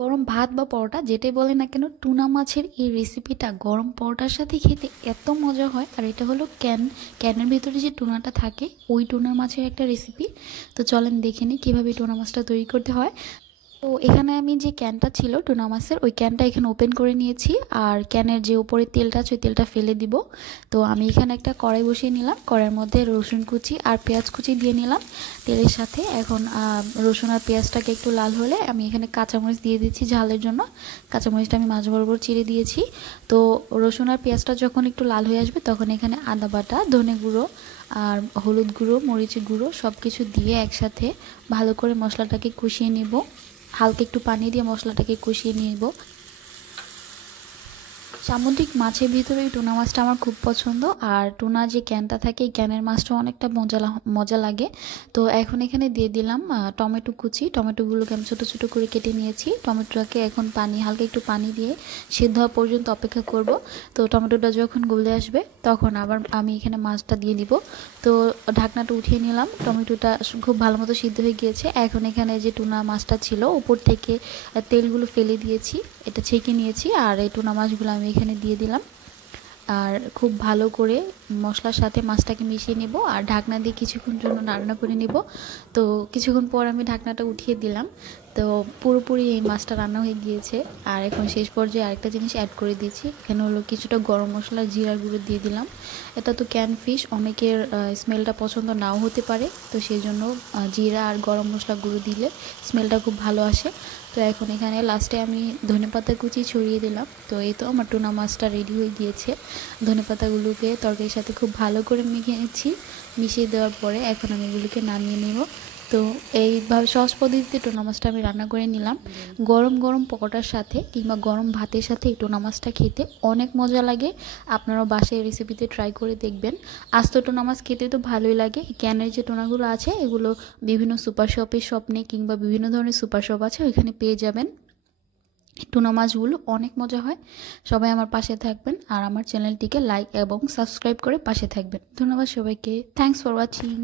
গরম ভাত বা পরোটা যেটাই বলে না কেন, টুনা মাছের এই রেসিপিটা গরম পরোটার সাথে খেতে এত মজা হয়। আর এটা হলো ক্যানের ভিতরে যে টুনাটা থাকে ওই টুনা মাছের একটা রেসিপি। তো চলেন দেখে নিই কীভাবে টুনা মাছটা তৈরি করতে হয়। তো এখানে আমি যে ক্যানটা ছিল টুনা মাছের, ওই ক্যানটা এখানে ওপেন করে নিয়েছি। আর ক্যানের যে উপরে তেলটা আছে ওই তেলটা ফেলে দিব। তো আমি এখানে একটা কড়াই বসিয়ে নিলাম, কড়াইয়ের মধ্যে রসুন কুচি আর পেঁয়াজ কুচি দিয়ে নিলাম তেলের সাথে। এখন রসুন আর পেঁয়াজটাকে একটু লাল হলে আমি এখানে কাঁচামরিচ দিয়ে দিচ্ছি ঝালের জন্য। কাঁচামরিচটা আমি মাঝ বরাবর চিড়ে দিয়েছি। তো রসুন আর পেঁয়াজটা যখন একটু লাল হয়ে আসবে তখন এখানে আদা বাটা, ধনে গুঁড়ো আর হলুদ গুঁড়ো, মরিচের গুঁড়ো সব কিছু দিয়ে একসাথে ভালো করে মশলাটাকে কষিয়ে নেব। হালকা একটু পানি দিয়ে মশলাটাকে কষিয়ে নিব। সামুদ্রিক মাছের ভিতরে এই টুনা মাছটা আমার খুব পছন্দ। আর টুনা যে ক্যানটা থাকে এই ক্যানের মাছটা অনেকটা মজা লাগে। তো এখন এখানে দিয়ে দিলাম টমেটো কুচি। টমেটোগুলোকে আমি ছোটো ছোটো করে কেটে নিয়েছি। টমেটোটাকে এখন হালকা একটু পানি দিয়ে সিদ্ধ হওয়া পর্যন্ত অপেক্ষা করব। তো টমেটোটা যখন গলে আসবে তখন আবার আমি এখানে মাছটা দিয়ে দিব। তো ঢাকনাটা উঠিয়ে নিলাম, টমেটোটা খুব ভালো মতো সিদ্ধ হয়ে গিয়েছে। এখন এখানে যে টুনা মাছটা ছিল উপর থেকে তেলগুলো ফেলে দিয়েছি, এটা ছেঁকে নিয়েছি। আর এই টুনা মাছগুলো আমি এখানে দিয়ে দিলাম। আর খুব ভালো করে মশলার সাথে মাছটাকে মিশিয়ে নেব আর ঢাকনা দিয়ে কিছুক্ষণ জন্য রান্না করে নেব। তো কিছুক্ষণ পর আমি ঢাকনাটা উঠিয়ে দিলাম। তো পুরোপুরি এই মাছটা রান্না হয়ে গিয়েছে। আর এখন শেষ পর্যায়ে আরেকটা জিনিস অ্যাড করে দিয়েছি, এখানে হলো কিছুটা গরম মশলা, জিরার গুঁড়ো দিয়ে দিলাম। এটা তো ক্যান ফিশ, অনেকের স্মেলটা পছন্দ নাও হতে পারে, তো সেই জন্য জিরা আর গরম মশলা গুঁড়ো দিলে স্মেলটা খুব ভালো আসে। তো এখন এখানে লাস্টে আমি ধনেপাতা কুচি ছড়িয়ে দিলাম। তো এই তো আমার টুনা মাছটা রেডি হয়ে গিয়েছে। ধনেপাতাগুলোকে তরকারির সাথে খুব ভালো করে মিশিয়ে দেওয়ার পরে এখন আমি এগুলোকে নামিয়ে নেব। তো এইভাবে সহজ পদ্ধতিতে টুনা মাছটা আমি রান্না করে নিলাম। গরম গরম পকোড়ার সাথে কিংবা গরম ভাতের সাথে এই টুনা মাছটা খেতে অনেক মজা লাগে। আপনারাও বাসায় এই রেসিপিতে ট্রাই করে দেখবেন। আস্ত টুনা মাছ খেতে তো ভালোই লাগে। ক্যানের যে টুনাগুলো আছে এগুলো বিভিন্ন সুপার শপের স্বপ্নে কিংবা বিভিন্ন ধরনের সুপার শপ আছে ওইখানে পেয়ে যাবেন। টুনা মাছগুলো অনেক মজা হয়। সবাই আমার পাশে থাকবেন আর আমার চ্যানেলটিকে লাইক এবং সাবস্ক্রাইব করে পাশে থাকবেন। ধন্যবাদ সবাইকে। Thanks for watching.